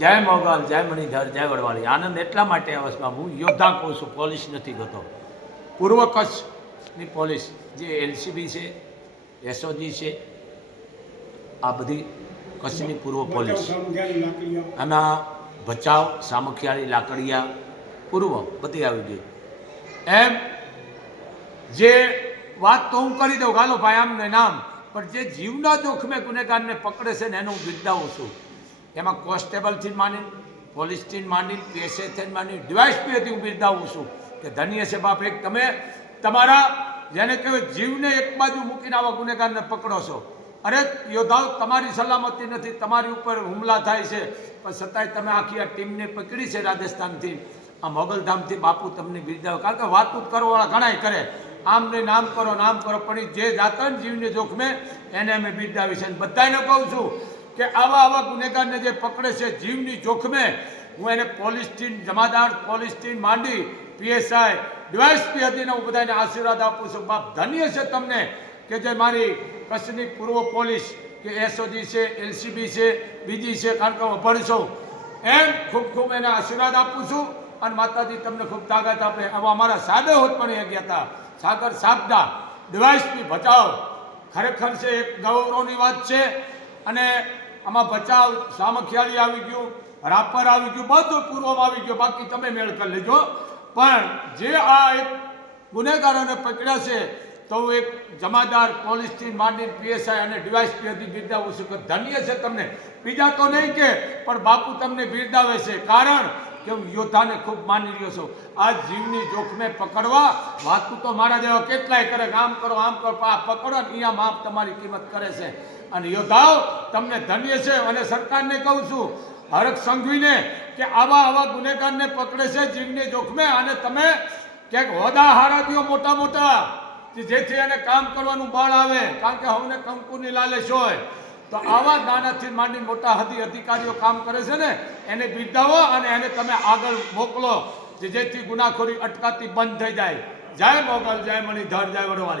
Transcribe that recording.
જય મોગલ, જય મણિધર, જય વડવાળી. આનંદ એટલા માટે અવસ્થમાં હું યોદ્ધા કહું છું, પોલીસ નથી ગતો. પૂર્વ કચ્છની પોલીસ, જે એલસીબી છે, એસઓજી છે, આ બધી કચ્છની પૂર્વ પોલીસ. આના ભચાઉ, સામખિયાળી, લાકડિયા, પૂર્વ બધી આવી ગઈ. એમ જે વાત તો હું કરી દઉં. ગાલો ભાઈ, આમને નામ. પણ જે જીવના જોખમે ગુનેગારને પકડે છે ને, એનું હું બિરદાવું છું. એમાં કોન્સ્ટેબલથી માંડી પોલીસથી માંડી પીએસએથી માંડી હતી હું બિરદાવું છું કે ધન્ય છે બાપ એક. તમે તમારા જેને કહેવાય જીવને એક બાજુ મૂકીને આવા ગુનેગારને પકડો છો. અરે યોદ્ધાઓ, તમારી સલામતી નથી, તમારી ઉપર હુમલા થાય છે. પણ છતાંય તમે આખી આ ટીમને પકડી છે રાજસ્થાનથી. આ મોગલધામથી બાપુ તમને બિરદાવો. કારણ કે વાતું કરવાવાળા ઘણાય કરે. આમ ને નામ કરો નામ કરો, પણ જે જાતન જીવને જોખમે, એને અમે બિરદાવી છે બધાને કહું છું કે આવા આવા ગુનેગારને જે પકડે છે જીવની જોખમે, હું એને પોલીસ જમાદાર પોલીસ માંડી, પીએસઆઈ, ડીવાયસપી હતીને હું બધાને આશીર્વાદ આપું છું. બાપ ધન્ય છે તમને કે જે મારી કચ્છની પૂર્વ પોલીસ, કે એસઓજી છે, એલસીબી છે, બીજી છે, કારણ કે અભણ છું. એમ ખૂબ ખૂબ એને આશીર્વાદ આપું છું અને માતાજી, તમને ખૂબ તાકાત આપે. આવા અમારા સાદે હોત પણ એ ગયા હતા સાગર સાબદા ડિવાઇસથી બચાવ ખરેખર છે, એક ગૌરવની વાત છે. અને આમાં બચાવ સામખિયાળી આવી ગયું, રાપર આવી ગયું, બધું પૂર્વમાં આવી ગયું. બાકી તમે મેળ કરી લેજો. પણ જે આ એક ગુનેગારોને પકડ્યા છે, તો હું એક જમાદાર પોલીસથી માંડીને પીએસઆઈ અને ડીવાયસપી હતી બિરદાવું છું કે ધન્ય છે તમને. બીજા તો નહીં કે, પણ બાપુ તમને બિરદાવે છે. કારણ કે હું યોદ્ધાને ખૂબ માની રહ્યો છું? આ જીવની જોખમે પકડવા વાતું તો મારા જેવા કેટલાય કરે. આમ કરો આમ કરો આ પકડો ને અહીંયા માપ તમારી કિંમત કરે છે. અને યોદ્ધાઓ, તમને ધન્ય છે અને સરકારને કહું છું હરક સંઘવીને કે આવા આવા ગુનેગારને પકડે છે જીવની જોખમે અને તમે ક્યાંક હોદા હારા દો મોટા મોટા જેથી એને કામ કરવાનું બળ આવે. કારણ કે હવે કંકુની લાલચ હોય. તો આવા નાનાથી માંડી મોટા હદી અધિકારીઓ કામ કરે છે ને, એને બિરદાવો અને એને તમે આગળ મોકલો જેથી ગુનાખોરી અટકાતી બંધ થઈ જાય. જય મોગલ, જય મણિધર, જય વડવાળી.